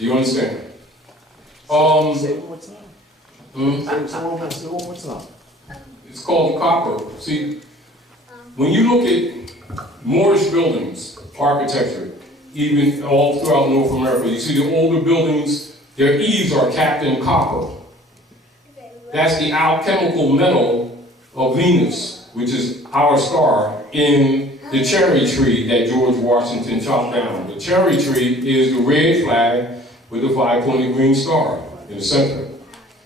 Do you understand? Say it one more time. Say it one more time. It's called copper. See, when you look at Moorish buildings, architecture, even all throughout North America, you see the older buildings, their eaves are capped in copper. That's the alchemical metal of Venus, which is our star, in the cherry tree that George Washington chopped down. The cherry tree is the red flag with the 5-pointed green star in the center.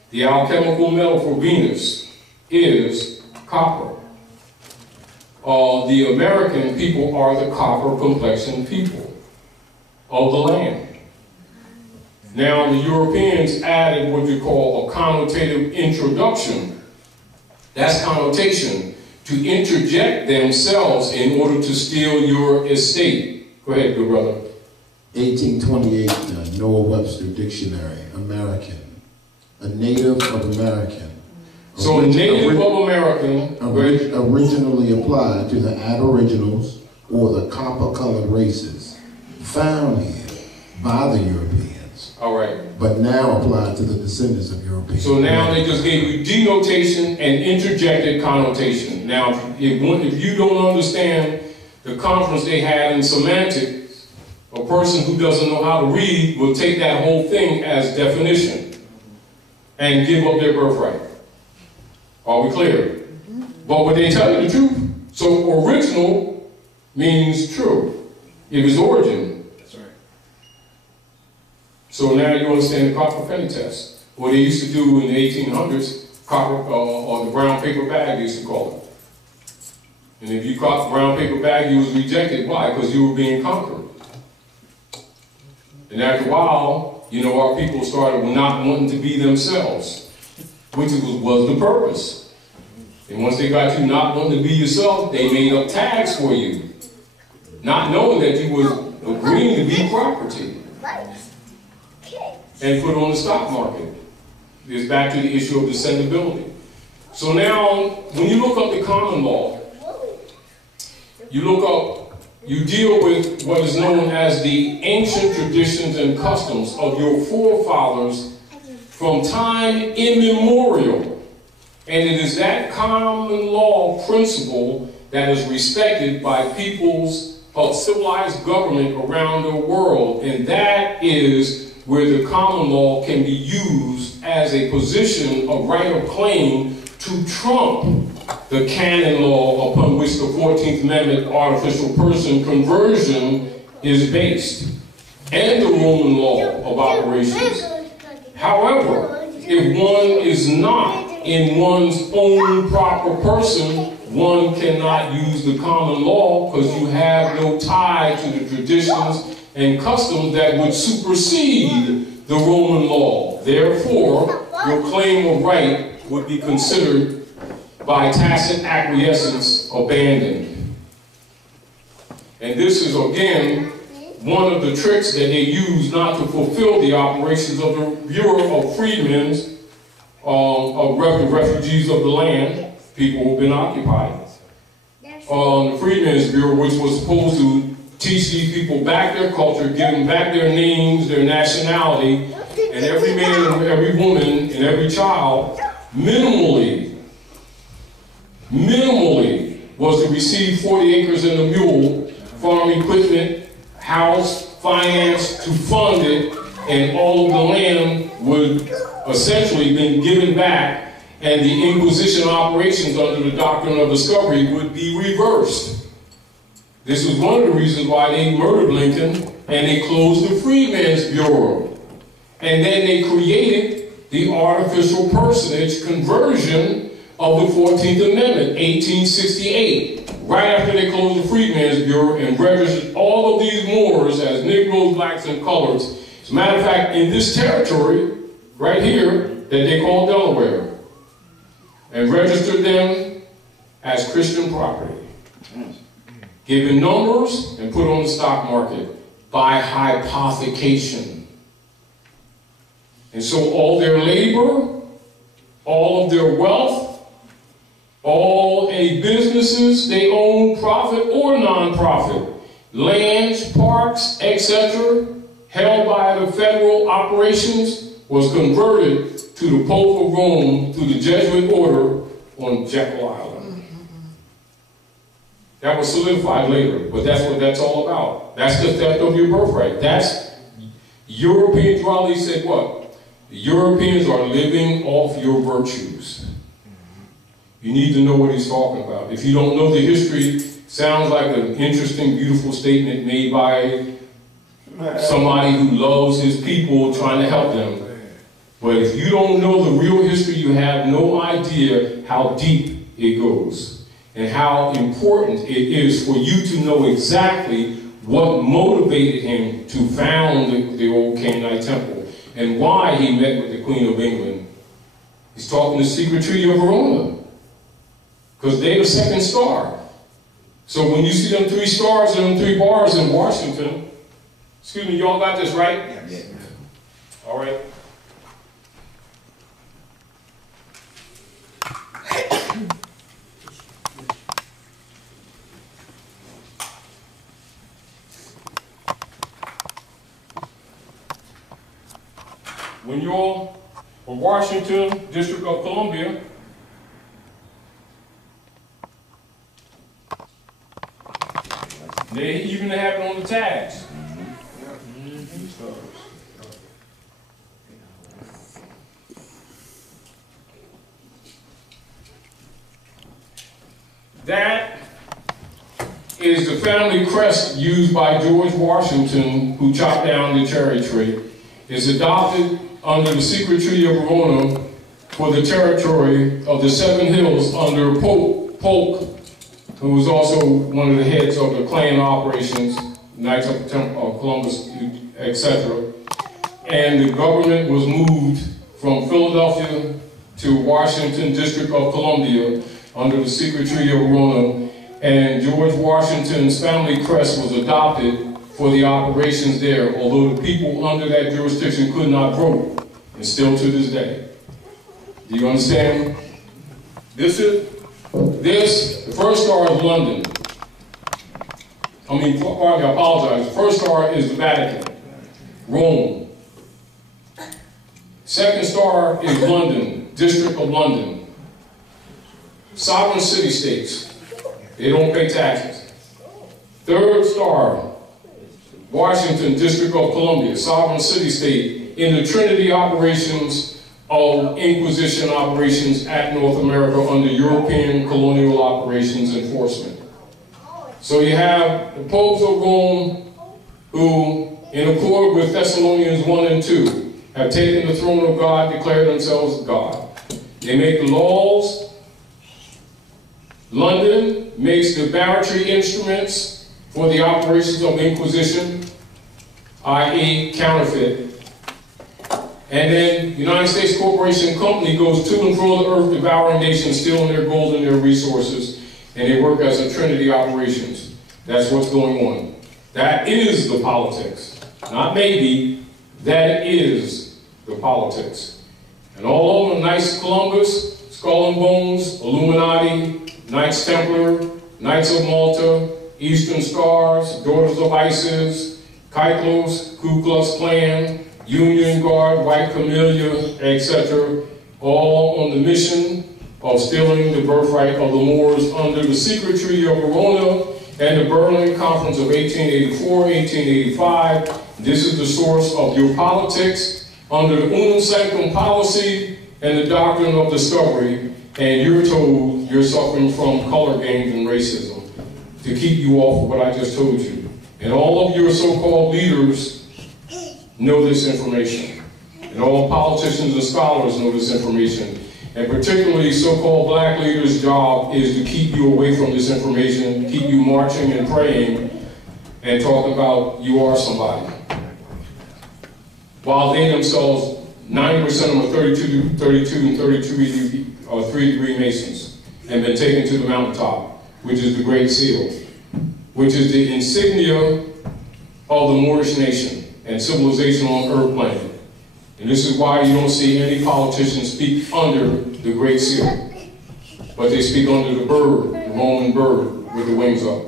The alchemical metal for Venus is copper. The American people are the copper-complexioned people of the land. Now, the Europeans added what you call a connotative introduction. That's connotation, to interject themselves in order to steal your estate. Go ahead, good brother. 1828, Noah Webster Dictionary, American. A native of American. So native of American originally applied to the aboriginals or the copper-colored races found here by the Europeans. All right. But now applied to the descendants of Europeans. So now they just gave you denotation and interjected connotation. Now, if you don't understand the conference they had in semantics, a person who doesn't know how to read will take that whole thing as definition and give up their birthright. Are we clear? But when they tell you the truth, so original means true. It was origin. That's right. So now you understand the copper penny test. What they used to do in the 1800s, copper, or the brown paper bag, they used to call it. And if you caught the brown paper bag, you was rejected. Why? Because you were being conquered. And after a while, you know, our people started not wanting to be themselves, which was the purpose. And once they got you not wanting to be yourself, they made up tags for you, not knowing that you was agreeing to be property and put on the stock market. It's back to the issue of descendability. So now, when you look up the common law, you deal with what is known as the ancient traditions and customs of your forefathers from time immemorial. And it is that common law principle that is respected by peoples of civilized government around the world. And that is where the common law can be used as a position of right of claim to trump the canon law upon which the 14th Amendment artificial person conversion is based, and the Roman law of operations. However, if one is not in one's own proper person, one cannot use the common law because you have no tie to the traditions and customs that would supersede the Roman law. Therefore, your claim of right would be considered by tacit acquiescence abandoned. And this is, again, one of the tricks that they use not to fulfill the operations of the Bureau of Freedmen, of refugees of the land, people who have been occupied. The Freedmen's Bureau, which was supposed to teach these people back their culture, give them back their names, their nationality, and every man and every woman and every child, minimally was to receive 40 acres and a mule, farm equipment, house, finance to fund it, and all of the land would essentially been given back, and the Inquisition operations under the doctrine of discovery would be reversed. This was one of the reasons why they murdered Lincoln and they closed the Freedmen's Bureau. And then they created the artificial personage conversion of the 14th Amendment, 1868, right after they closed the Freedmen's Bureau and registered all of these Moors as Negroes, blacks, and coloreds. As a matter of fact, in this territory, right here, that they call Delaware, and registered them as Christian property, given numbers and put on the stock market by hypothecation. And so all their labor, all of their wealth, all any businesses they own, profit or non-profit, lands, parks, etc., held by the federal operations was converted to the Pope of Rome through the Jesuit order on Jekyll Island. That was solidified later, but that's what that's all about. That's the theft of your birthright. That's European duality said what? The Europeans are living off your virtues. You need to know what he's talking about. If you don't know the history, sounds like an interesting, beautiful statement made by somebody who loves his people trying to help them. But if you don't know the real history, you have no idea how deep it goes and how important it is for you to know exactly what motivated him to found the old Canaanite temple and why he met with the Queen of England. He's talking the secret treaty of Verona because they're the second star. So when you see them 3 stars and them 3 bars in Washington, excuse me, y'all got this right? Yes. All right. When you're in Washington, District of Columbia, they even have it on the tags. That is the family crest used by George Washington, who chopped down the cherry tree. It's adopted under the secret treaty of Verona for the territory of the 7 hills under Pope Polk, who was also one of the heads of the Klan operations, Knights of Columbus, etc. And the government was moved from Philadelphia to Washington, District of Columbia, under the secret treaty of Verona, and George Washington's family crest was adopted for the operations there, although the people under that jurisdiction could not vote, and still to this day. Do you understand? The first star is London. Pardon me, I apologize. The first star is the Vatican, Rome. Second star is London, District of London. Sovereign city-states, they don't pay taxes. Third star, Washington, District of Columbia, sovereign city-state, in the Trinity operations of Inquisition operations at North America under European colonial operations enforcement. So you have the popes of Rome who, in accord with Thessalonians 1 and 2, have taken the throne of God, declared themselves God. They make the laws. London makes the barratry instruments for the operations of Inquisition, i.e. counterfeit. And then United States Corporation Company goes to and fro the earth, devouring nations, stealing their gold and their resources, and they work as a Trinity operations. That's what's going on. That is the politics. Not maybe, that is the politics. And all of them, Knights of Columbus, Skull and Bones, Illuminati, Knights Templar, Knights of Malta, Eastern Stars, Daughters of Isis, Kyklos, Ku Klux Klan, Union Guard, White Camellia, etc., all on the mission of stealing the birthright of the Moors under the secret treaty of Verona and the Berlin Conference of 1884, 1885. This is the source of your politics under the Unum Sanctum policy and the doctrine of discovery, and you're told you're suffering from color games and racism to keep you off of what I just told you. And all of your so-called leaders know this information. And all politicians and scholars know this information. And particularly so-called black leaders' job is to keep you away from this information, keep you marching and praying and talking about you are somebody. While they themselves, 90% of them are 32 and 33 degree Masons and been taken to the mountaintop, which is the Great Seal, which is the insignia of the Moorish nation and civilization on earth planet. And this is why you don't see any politicians speak under the Great Seal, but they speak under the bird, the Roman bird with the wings up.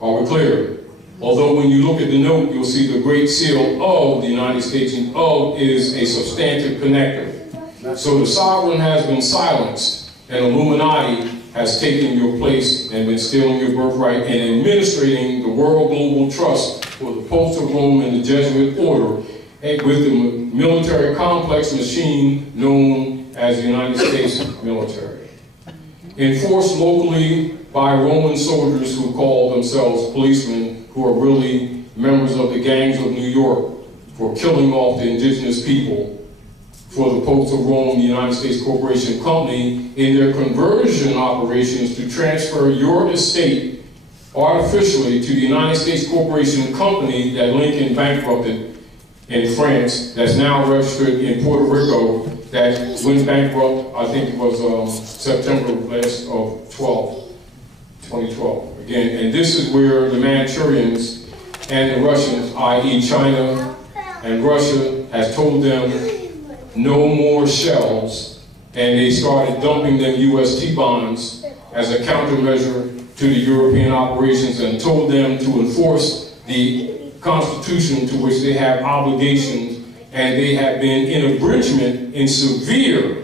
Are we clear? Although when you look at the note, you'll see the Great Seal of the United States, and of is a substantive connector. So the sovereign has been silenced, and Illuminati has taken your place and been stealing your birthright and administrating the World Global Trust for the Popes of Rome and the Jesuit Order, and with the military complex machine known as the United States military. Enforced locally by Roman soldiers who call themselves policemen, who are really members of the gangs of New York, for killing off the indigenous people, for the Popes of Rome, the United States Corporation Company, in their conversion operations to transfer your estate artificially to the United States Corporation Company that Lincoln bankrupted in France, that's now registered in Puerto Rico, that went bankrupt, I think it was September of 2012. Again, and this is where the Manchurians and the Russians, i.e. China and Russia, has told them no more shells, and they started dumping them UST bonds as a countermeasure to the European operations, and told them to enforce the Constitution to which they have obligations, and they have been in abridgment in severe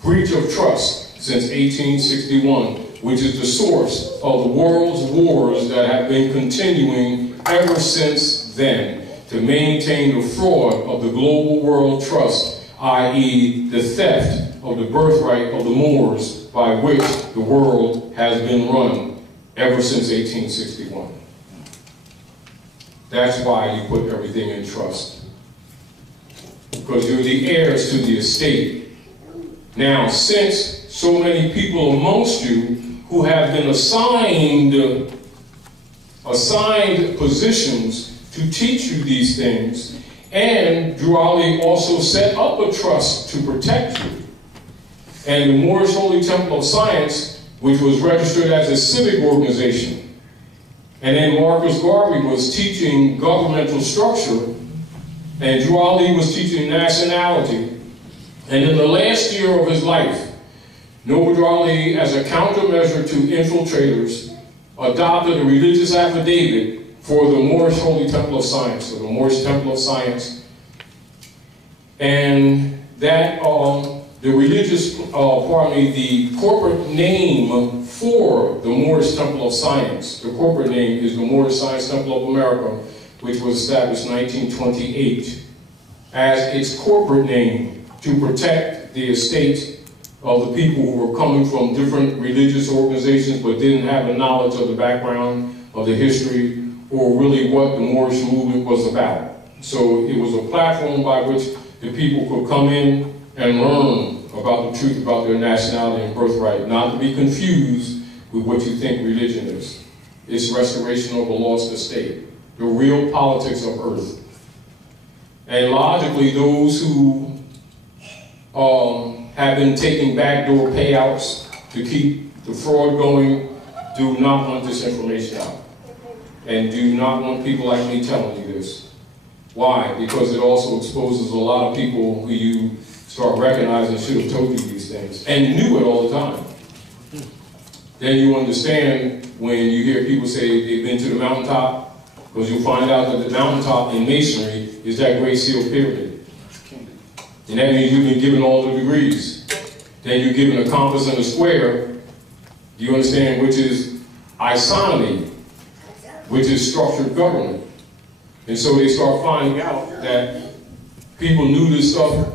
breach of trust since 1861, which is the source of the world's wars that have been continuing ever since then, to maintain the fraud of the global world trust, i.e. the theft of the birthright of the Moors by which the world has been run ever since 1861. That's why you put everything in trust, because you're the heirs to the estate. Now, since so many people amongst you who have been assigned positions to teach you these things, and Drew Ali also set up a trust to protect you, and the Moorish Holy Temple of Science, which was registered as a civic organization. And then Marcus Garvey was teaching governmental structure, and Drew Ali was teaching nationality. And in the last year of his life, Noble Drew Ali, as a countermeasure to infiltrators, adopted a religious affidavit for the Moorish Holy Temple of Science, or the Moorish Temple of Science. And that, the corporate name for the Moorish Temple of Science, the corporate name is the Moorish Science Temple of America, which was established in 1928, as its corporate name to protect the estate of the people who were coming from different religious organizations but didn't have the knowledge of the background of the history or really what the Moorish movement was about. So it was a platform by which the people could come in and learn about the truth about their nationality and birthright, not to be confused with what you think religion is. It's restoration of a lost estate, the real politics of earth. And logically, those who have been taking backdoor payouts to keep the fraud going do not want this information out. And do not want people like me telling you this. Why? Because it also exposes a lot of people who you start recognizing should have told you these things and knew it all the time. Then you understand when you hear people say they've been to the mountaintop, because you'll find out that the mountaintop in masonry is that Great Seal pyramid. And that means you've been given all the degrees. Then you're given a compass and a square, you understand, which is isonomy, which is structured government. And so they start finding out that people knew this stuff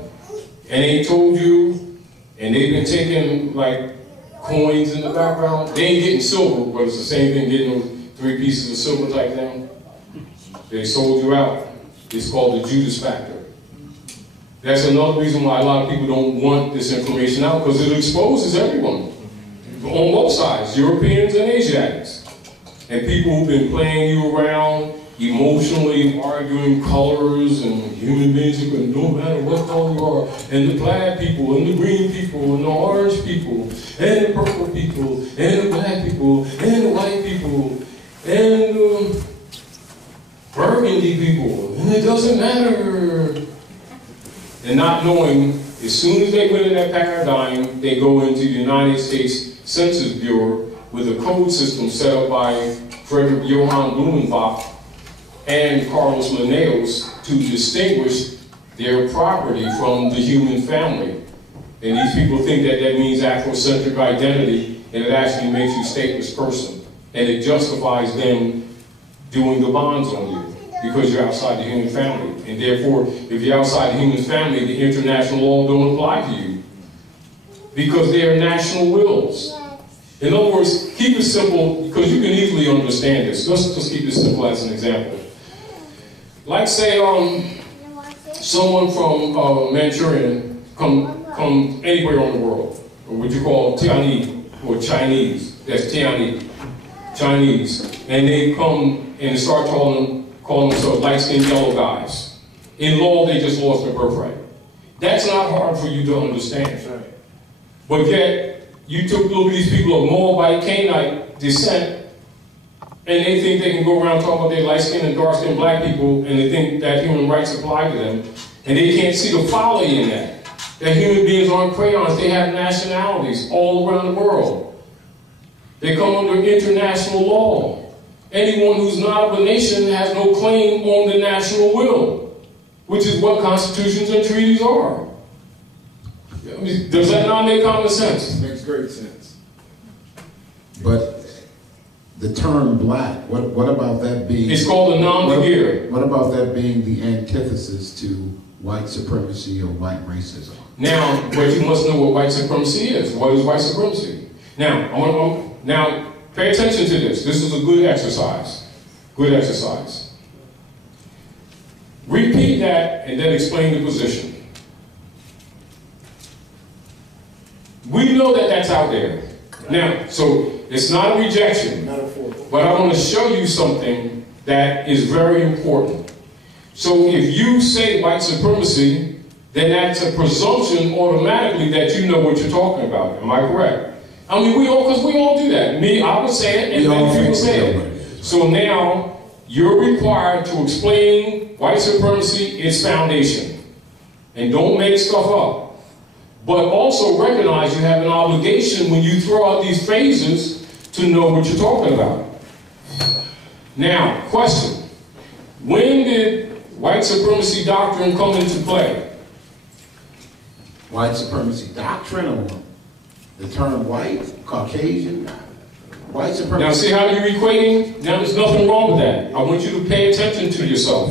and they told you, and they've been taking like coins in the background. They ain't getting silver, but it's the same thing getting those 3 pieces of silver type thing. They sold you out. It's called the Judas factor. That's another reason why a lot of people don't want this information out, because it exposes everyone on both sides, Europeans and Asiatics. And people who've been playing you around, emotionally arguing colors and human beings who can, no matter what color you are, and the plaid people, and the green people, and the orange people, and the purple people, and the black people, and the white people, and the burgundy people, and it doesn't matter. And not knowing, as soon as they went in that paradigm, they go into the United States Census Bureau with a code system set up by Frederick Johann Blumenbach and Carlos Linnaeus to distinguish their property from the human family. And these people think that that means Afrocentric identity, and it actually makes you a stateless person. And it justifies them doing the bonds on you because you're outside the human family. And therefore, if you're outside the human family, the international law don't apply to you because they are national wills. In other words, keep it simple, because you can easily understand this. Let's just keep it simple as an example. Like say, someone from Manchuria come anywhere on the world, or what you call Tianese, or Chinese, that's Tianese, Chinese, and they come and start calling themselves light-skinned yellow guys. In law, they just lost their birthright. That's not hard for you to understand. But yet, you took look at these people of Moabite, Canaanite descent, and they think they can go around talking about their light-skinned and dark-skinned black people, and they think that human rights apply to them, and they can't see the folly in that. That human beings aren't crayons, they have nationalities all around the world. They come under international law. Anyone who's not of a nation has no claim on the national will, which is what constitutions and treaties are. I mean, does that not make common sense? Makes great sense. But the term black, what about that being... It's called a nom de guerre. What about that being the antithesis to white supremacy or white racism? Now, but you must know what white supremacy is. What is white supremacy? Now, pay attention to this. This is a good exercise. Good exercise. Repeat that and then explain the position. We know that that's out there. Now, so it's not a rejection, but I want to show you something that is very important. So if you say white supremacy, then that's a presumption automatically that you know what you're talking about. Am I correct? I mean, because we all do that. Me, I would say it, and many people say it. So now, you're required to explain white supremacy, its foundation. And don't make stuff up. But also recognize you have an obligation when you throw out these phrases to know what you're talking about. Now, question. When did white supremacy doctrine come into play? White supremacy doctrine, or the term white, Caucasian, white supremacy. Now see how you're equating? Now there's nothing wrong with that. I want you to pay attention to yourself.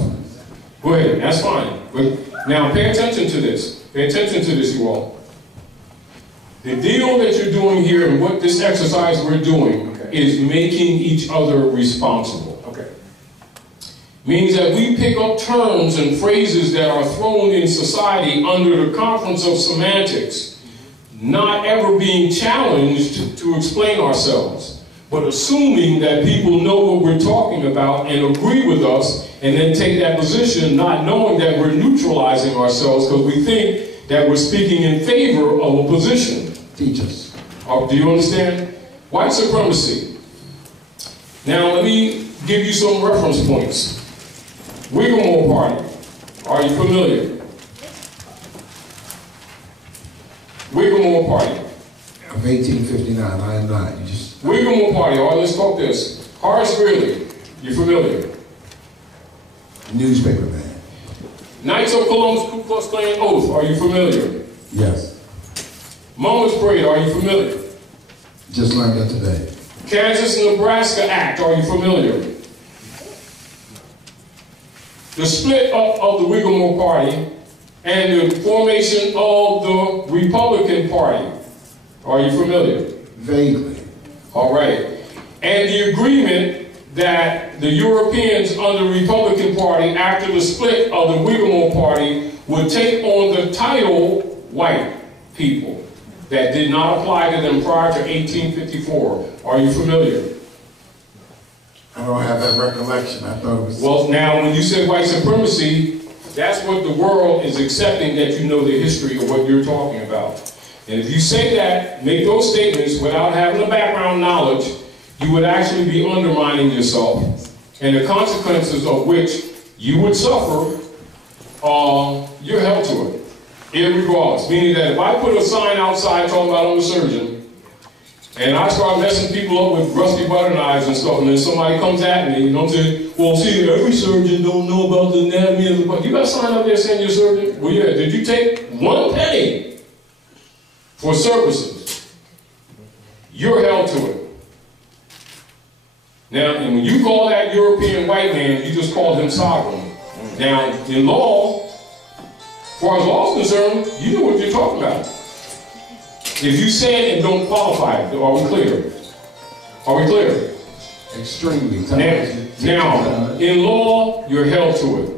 Go ahead, that's fine. But now pay attention to this. Pay attention to this, you all. The deal that you're doing here and what this exercise we're doing is making each other responsible. Okay. Means that we pick up terms and phrases that are thrown in society under the conference of semantics, not ever being challenged to explain ourselves, but assuming that people know what we're talking about and agree with us, and then take that position, not knowing that we're neutralizing ourselves because we think that we're speaking in favor of a position. Teach us. Do you understand? White supremacy. Now let me give you some reference points. Whiggamore Party. Are you familiar? Whiggamore Party. Of 1859, I am not. You just... Whiggamore Party. All right, let's talk this. Horace Greeley. You familiar? Newspaper man. Knights of Columbus Ku Klux Klan Oath. Are you familiar? Yes. Moments Parade. Are you familiar? Just learned that today. Kansas-Nebraska Act. Are you familiar? The split up of the Whiggamore Party and the formation of the Republican Party. Are you familiar? Vaguely. All right. And the agreement that the Europeans under the Republican Party, after the split of the Whiggamore Party, would take on the title white people that did not apply to them prior to 1854. Are you familiar? I don't have that recollection. I thought it was... Well, now, when you say white supremacy, that's what the world is accepting, that you know the history of what you're talking about. And if you say that, make those statements without having the background knowledge, you would actually be undermining yourself. And the consequences of which you would suffer, you're held to it. Irregardless. Meaning that if I put a sign outside talking about I'm a surgeon, And I start messing people up with rusty butter knives and stuff, and then somebody comes at me, you know what I'm saying? Well, see, every surgeon don't know about the anatomy of the body. You got a sign up there saying you're a surgeon? Well, yeah, did you take 1 penny for services? You're held to it. Now, and when you call that European white man, you just called him sovereign. Now, in law, as far as law is concerned, you know what you're talking about. If you say it and don't qualify it, are we clear? Are we clear? Extremely. Now, in law, you're held to it.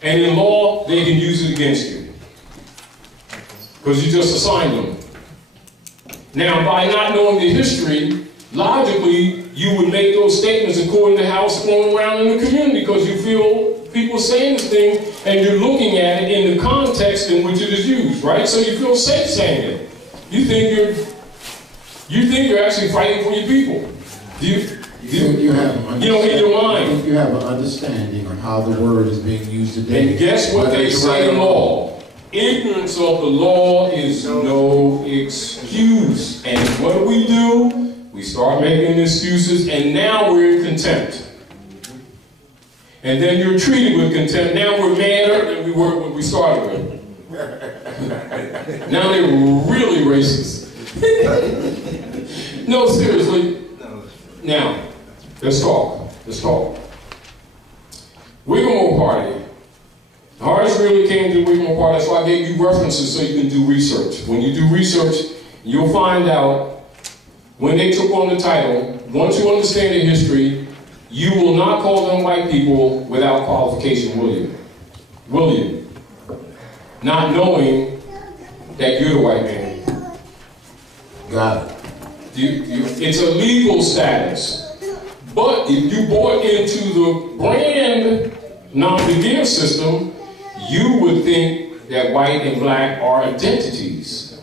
And in law, they can use it against you. Because you just assigned them. Now, by not knowing the history, logically, you would make those statements according to how it's going around in the community, because you feel people saying this thing and you're looking at it in the context in which it is used, right? So you feel safe saying it. You think you're actually fighting for your people. You have in your mind. You have an understanding of how the word is being used today. And guess what they say in law? Ignorance of the law is no excuse. And what do? We start making excuses, and now we're in contempt. And then you're treated with contempt. Now we're madder than we were when we started with. Now they're really racist. No, seriously. Now, let's talk. Wigmore Party. The hardest really came to the Wigmore Party. That's why I gave you references so you can do research. When you do research, you'll find out when they took on the title, once you understand the history, you will not call them white people without qualification, will you? Will you? Not knowing that you're the white man. Got it. It's a legal status. But if you bought into the brand non-beginner system, you would think that white and black are identities.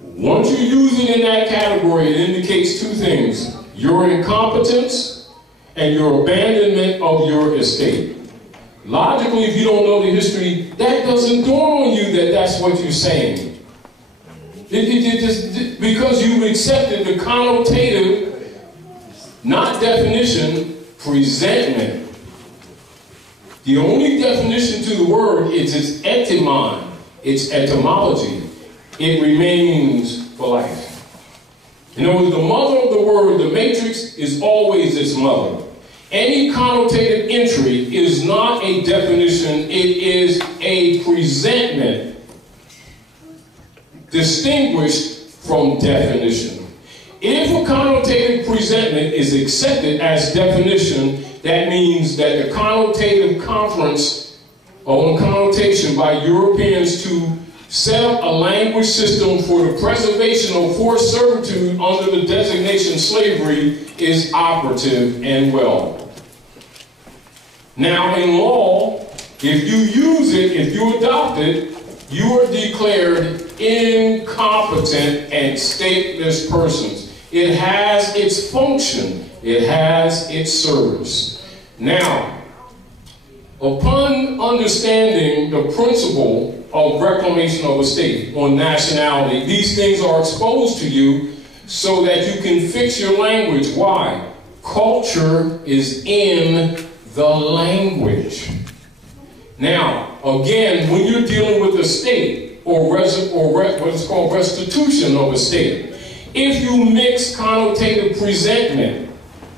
Once you use it in that category, it indicates two things: your incompetence and your abandonment of your estate. Logically, if you don't know the history, that doesn't dawn on you that that's what you're saying. Because you've accepted the connotative, not definition, presentment. The only definition to the word is its etymon, its etymology. It remains for life. In other words, the mother of the word, the matrix, is always its mother. Any connotative entry is not a definition, it is a presentment distinguished from definition. If a connotative presentment is accepted as definition, that means that the connotative conference on connotation by Europeans to set up a language system for the preservation of forced servitude under the designation slavery is operative and well. Now in law, if you use it, if you adopt it, you are declared incompetent and stateless persons. It has its function. It has its service. Now, upon understanding the principle of reclamation of estate on nationality, these things are exposed to you so that you can fix your language. Why? Culture is in the language. Now, again, when you're dealing with estate or what is called restitution of estate, if you mix connotative presentment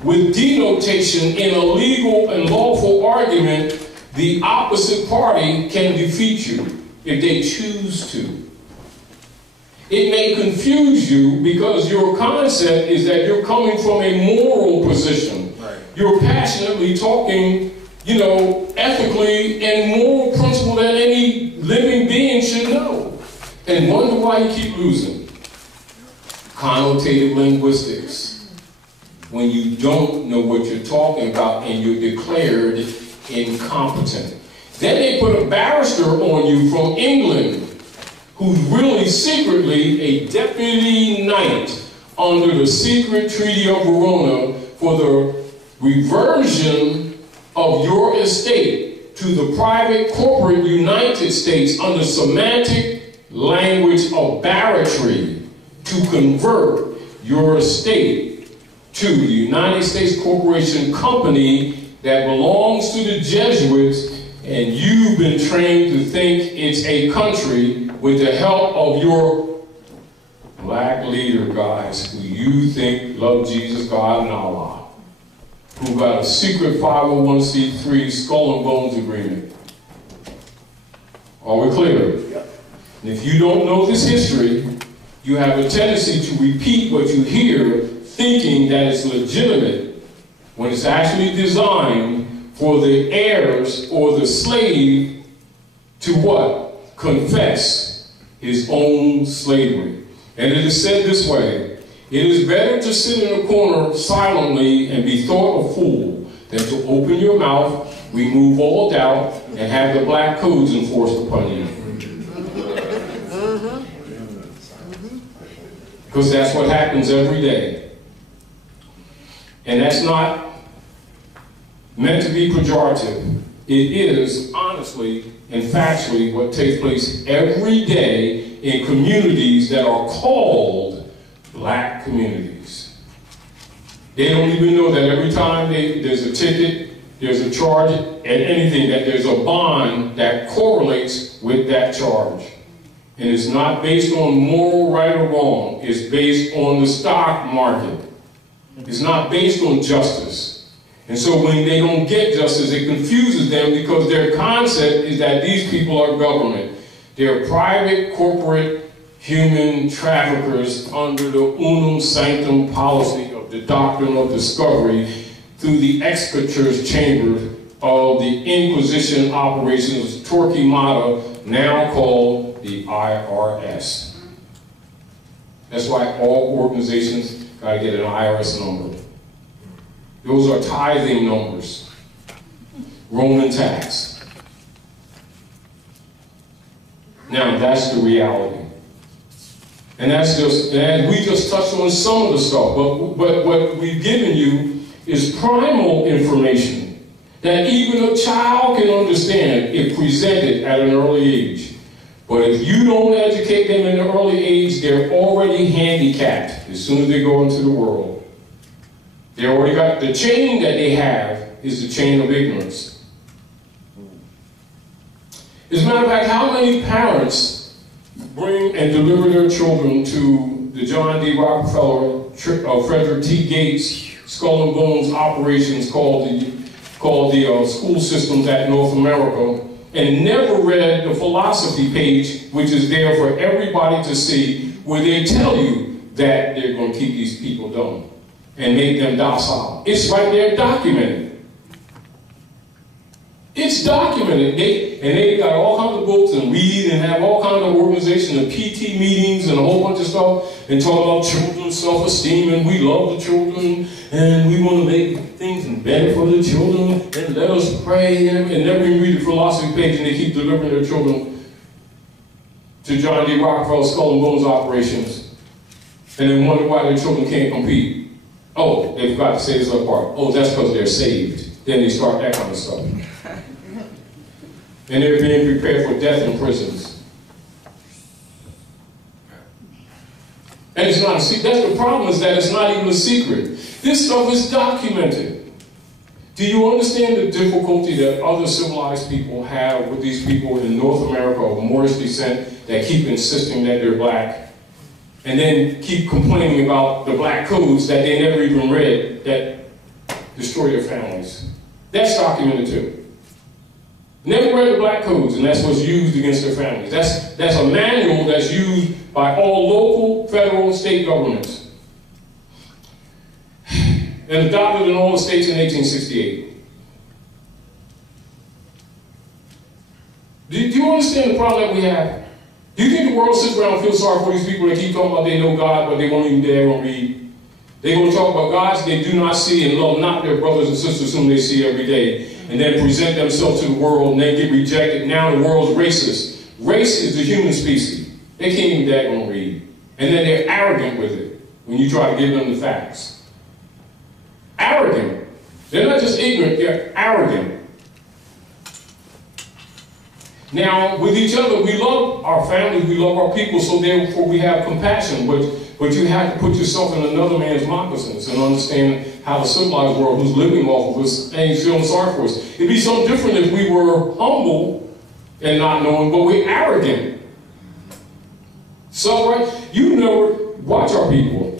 with denotation in a legal and lawful argument, the opposite party can defeat you if they choose to. It may confuse you because your concept is that you're coming from a moral position. Right. You're passionately talking, ethically and moral principle that any living being should know. And wonder why you keep losing. Connotative linguistics. When you don't know what you're talking about and you're declared incompetent. Then they put a barrister on you from England who's really secretly a deputy knight under the secret Treaty of Verona for the reversion of your estate to the private corporate United States under semantic language of barratry to convert your estate to the United States Corporation Company that belongs to the Jesuits, and you've been trained to think it's a country with the help of your black leader guys who you think love Jesus, God, and Allah, who got a secret 501c3 skull and bones agreement. Are we clear? Yep. And if you don't know this history, you have a tendency to repeat what you hear, thinking that it's legitimate, when it's actually designed for the heirs or the slave to what? Confess his own slavery. And it is said this way: it is better to sit in a corner silently and be thought a fool than to open your mouth, remove all doubt, and have the black codes enforced upon you. Because that's what happens every day. And that's not meant to be pejorative. It is, honestly and factually, what takes place every day in communities that are called black communities. They don't even know that every time there's a ticket, there's a charge, and anything, that there's a bond that correlates with that charge. And it's not based on moral right or wrong. It's based on the stock market. It's not based on justice. And so when they don't get justice, it confuses them, because their concept is that these people are government. They're private, corporate, human traffickers under the unum sanctum policy of the doctrine of discovery through the executor's chamber of the Inquisition operations Torquemada, now called the IRS. That's why all organizations got to get an IRS number. Those are tithing numbers, Roman tax. Now that's the reality. And that's just, and we just touched on some of the stuff, but what we've given you is primal information that even a child can understand if presented at an early age. But if you don't educate them in an early age, they're already handicapped as soon as they go into the world. They already got, the chain that they have is the chain of ignorance. As a matter of fact, how many parents bring and deliver their children to the John D. Rockefeller, Frederick T. Gates skull and bones operations called the school systems at North America, and never read the philosophy page, which is there for everybody to see, where they tell you that they're going to keep these people dumb and make them docile. It's right there documented. It's documented. They got all kinds of books and read and have all kinds of organizations and PT meetings and a whole bunch of stuff and talk about children's self-esteem and we love the children and we want to make things better for the children and let us pray and never even read the philosophy page, and they keep delivering their children to John D. Rockefeller skull and bones operations and then wonder why their children can't compete. Oh, they forgot to say this other part. Oh, that's because they're saved. Then they start that kind of stuff. And they're being prepared for death in prisons. And it's not a secret. That's the problem, is that it's not even a secret. This stuff is documented. Do you understand the difficulty that other civilized people have with these people in North America of Moorish descent that keep insisting that they're black, and then keep complaining about the black codes that they never even read that destroy their families? That's documented too. Never read the black codes, and that's what's used against their families. That's a manual that's used by all local, federal, and state governments, and adopted in all the states in 1868. Do you understand the problem that we have? Do you think the world sits around and feels sorry for these people that keep talking about they know God, but they won't even dare to read? They're going to talk about gods they do not see and love not their brothers and sisters whom they see every day, and then present themselves to the world and then get rejected. Now the world's racist. Race is the human species. They can't even daggone read. And then they're arrogant with it when you try to give them the facts. Arrogant. They're not just ignorant, they're arrogant. Now, with each other, we love our families, we love our people, so therefore we have compassion. But but you have to put yourself in another man's moccasins and understand how the civilized world who's living off of us ain't feeling sorry for us. It'd be so different if we were humble and not knowing, but we're arrogant. So, right, you never watch our people.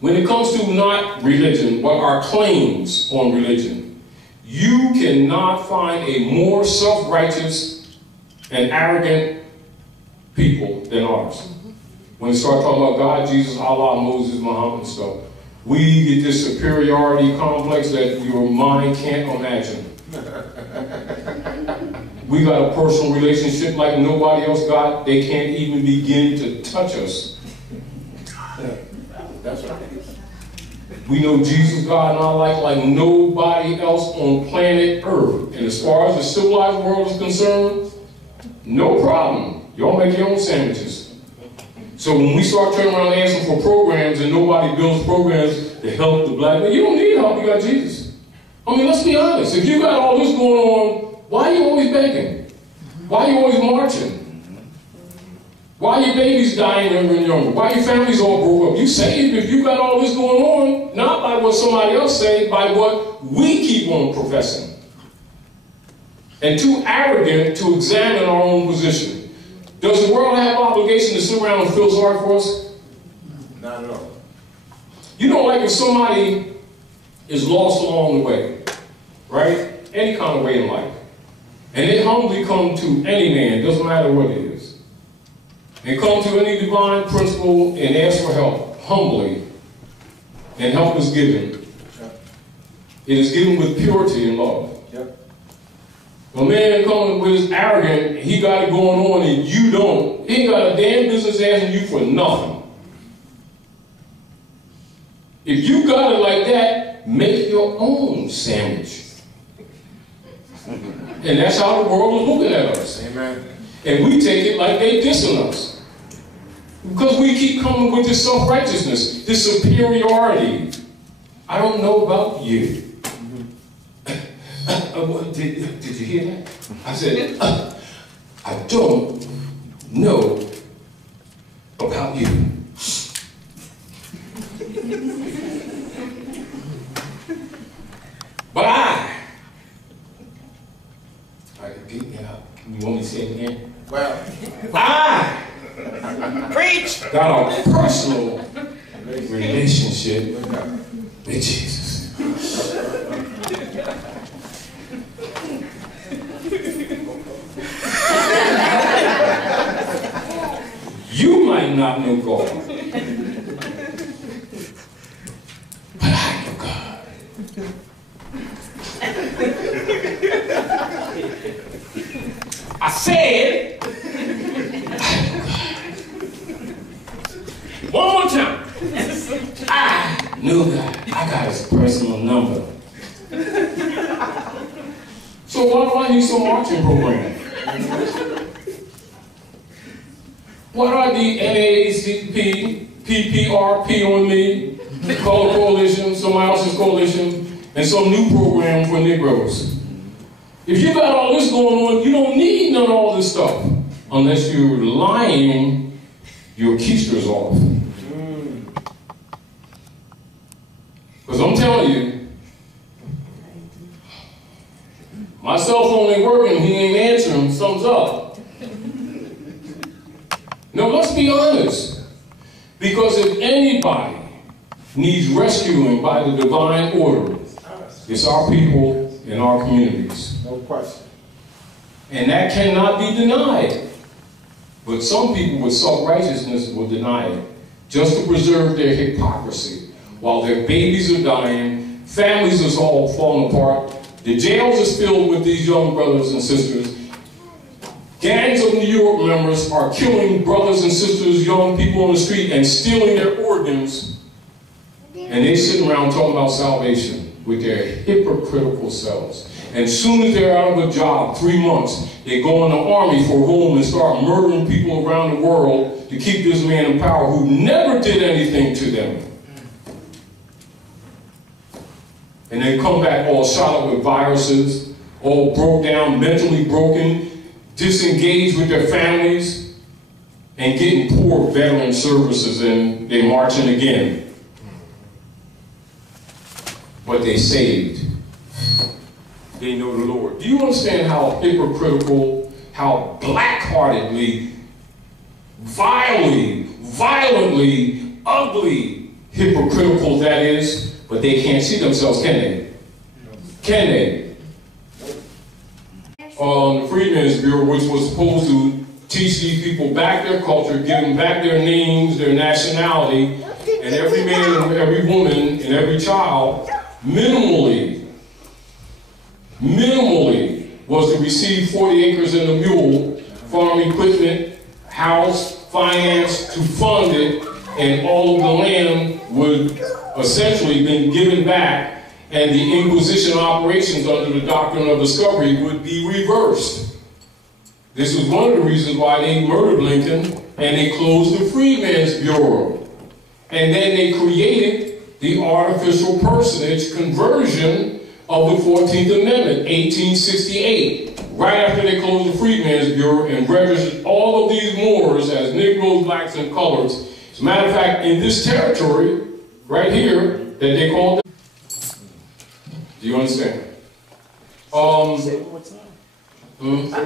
When it comes to not religion, but our claims on religion, you cannot find a more self-righteous and arrogant people than ours. When they start talking about God, Jesus, Allah, Moses, Muhammad, and stuff, we get this superiority complex that your mind can't imagine. We got a personal relationship like nobody else got. They can't even begin to touch us. That's right. We know Jesus, God, and Allah like nobody else on planet Earth. And as far as the civilized world is concerned, no problem. Y'all make your own sandwiches. So when we start turning around asking for programs and nobody builds programs to help the black man, you don't need help, you got Jesus. I mean, let's be honest. If you got all this going on, why are you always begging? Why are you always marching? Why are your babies dying younger and younger? Why are your families all broke up? You saved if you got all this going on, not by what somebody else said, by what we keep on professing. And too arrogant to examine our own position. Does the world have obligation to sit around and feel sorry for us? Not at all. You know, like if somebody is lost along the way, right? Any kind of way in life. And they humbly come to any man, doesn't matter what it is. And come to any divine principle and ask for help, humbly. And help is given. Yep. It is given with purity and love. Yep. A man coming with his arrogant, he got it going on and you don't. He ain't got a damn business asking you for nothing. If you got it like that, make your own sandwich. And that's how the world is looking at us. Amen. And we take it like they dissing us. Because we keep coming with this self-righteousness, this superiority. I don't know about you. Did you hear that? I said, I don't know about you. But you want me to say it again? Well, I preach. got a personal relationship with Jesus. You might not know God, but I know God. I said, I know God. One more time. I know God. I got his personal number. So why do I need some marching program? What are the NAACP, PPRP on me, Color Coalition, somebody else's coalition, and some new program for Negroes? If you got all this going on, you don't need none of all this stuff unless you're lying your keisters off. Because I'm telling you, my cell phone ain't working, he ain't answering, something's up. No, let's be honest. Because if anybody needs rescuing by the divine order, it's our people and our communities. No question. And that cannot be denied. But some people with self-righteousness will deny it just to preserve their hypocrisy. While their babies are dying, families are all falling apart, the jails are filled with these young brothers and sisters. Gangs of New York members are killing brothers and sisters, young people on the street, and stealing their organs. And they sit around talking about salvation with their hypocritical selves. And as soon as they're out of a job, 3 months, they go in the army for home and start murdering people around the world to keep this man in power who never did anything to them. And they come back all shot up with viruses, all broke down, mentally broken, disengaged with their families. and getting poor veteran services, and they're marching again. But they saved. They know the Lord. Do you understand how hypocritical, how black-heartedly, violently, ugly, hypocritical that is? But they can't see themselves, can they? Can they? The Freedmen's Bureau, which was supposed to teach these people back their culture, give them back their names, their nationality, and every man and every woman and every child, minimally, was to receive 40 acres and a mule, farm equipment, house, finance to fund it, and all of the land would essentially been given back, and the Inquisition operations under the doctrine of discovery would be reversed. This was one of the reasons why they murdered Lincoln, and they closed the Freedmen's Bureau. And then they created the artificial personage conversion of the 14th Amendment, 1868, right after they closed the Freedmen's Bureau and registered all of these Moors as Negroes, blacks, and coloreds. As a matter of fact, in this territory, right here, that they called. Do you understand? Say it one more time.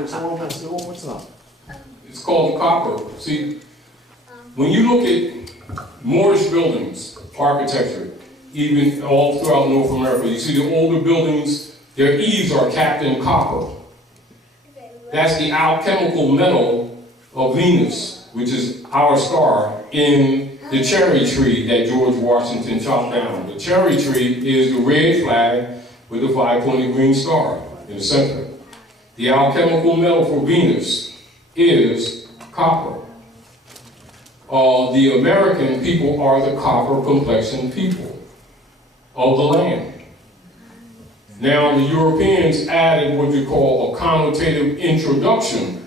Say it one more time. It's called copper. See, when you look at Moorish buildings, architecture, even all throughout North America, you see the older buildings, their eaves are capped in copper. That's the alchemical metal of Venus, which is our star in the cherry tree that George Washington chopped down. The cherry tree is the red flag with the 5-pointed green star in the center. The alchemical metal for Venus is copper. The American people are the copper-complexioned people of the land. Now, the Europeans added what you call a connotative introduction.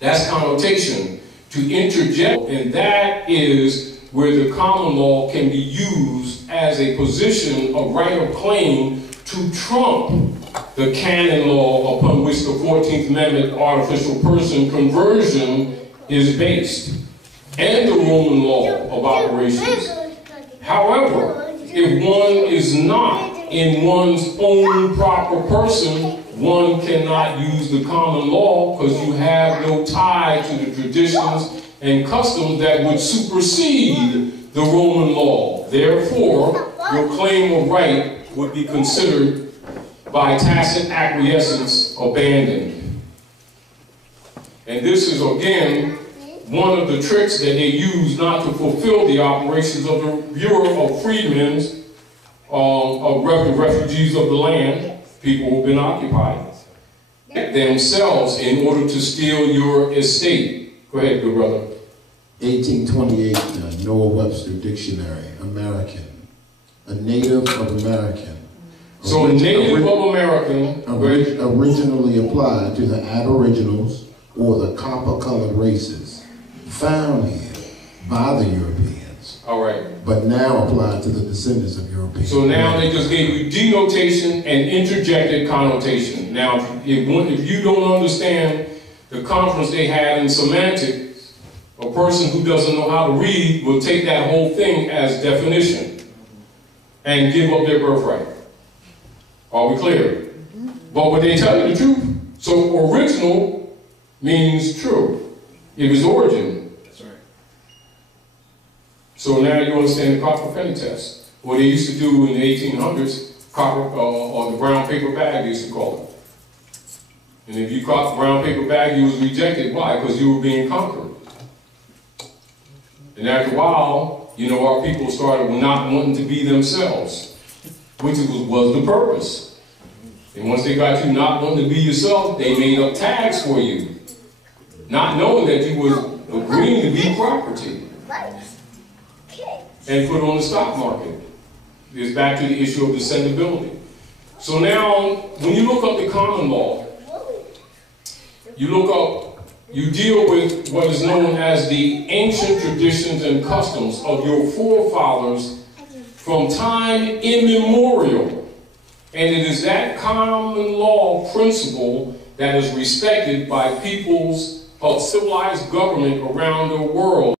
That's connotation, to interject, and that is where the common law can be used as a position of right of claim to trump the canon law upon which the 14th Amendment artificial person conversion is based, and the Roman law of operations. However, if one is not in one's own proper person, one cannot use the common law because you have no tie to the traditions and customs that would supersede the Roman law. Therefore, your claim of right would be considered by tacit acquiescence abandoned. And this is, again, one of the tricks that they use not to fulfill the operations of the Bureau of Freedmen, of refugees of the land, people who've been occupied, themselves in order to steal your estate. Go ahead, good brother. 1828, Noah Webster Dictionary, American. A native of American. So a native of American. Originally applied to the Aboriginals or the copper-colored races found here by the Europeans. All right. But now applied to the descendants of Europeans. So now they just gave you denotation and interjected connotation. Now, if you don't understand the conference they had in semantics, a person who doesn't know how to read will take that whole thing as definition and give up their birthright. Are we clear? But when they tell you the truth, so original means true. It was origin. That's right. So now you understand the copper penny test. What they used to do in the 1800s, copper, or the brown paper bag, they used to call it. And if you caught the brown paper bag, you was rejected. Why? Because you were being conquered. And after a while, you know, our people started not wanting to be themselves, which was the purpose. And once they got you not wanting to be yourself, they made up tags for you, not knowing that you were agreeing to be property and put on the stock market. It's back to the issue of descendability. So now, when you look up the common law, you deal with what is known as the ancient traditions and customs of your forefathers from time immemorial. And it is that common law principle that is respected by peoples civilized government around the world.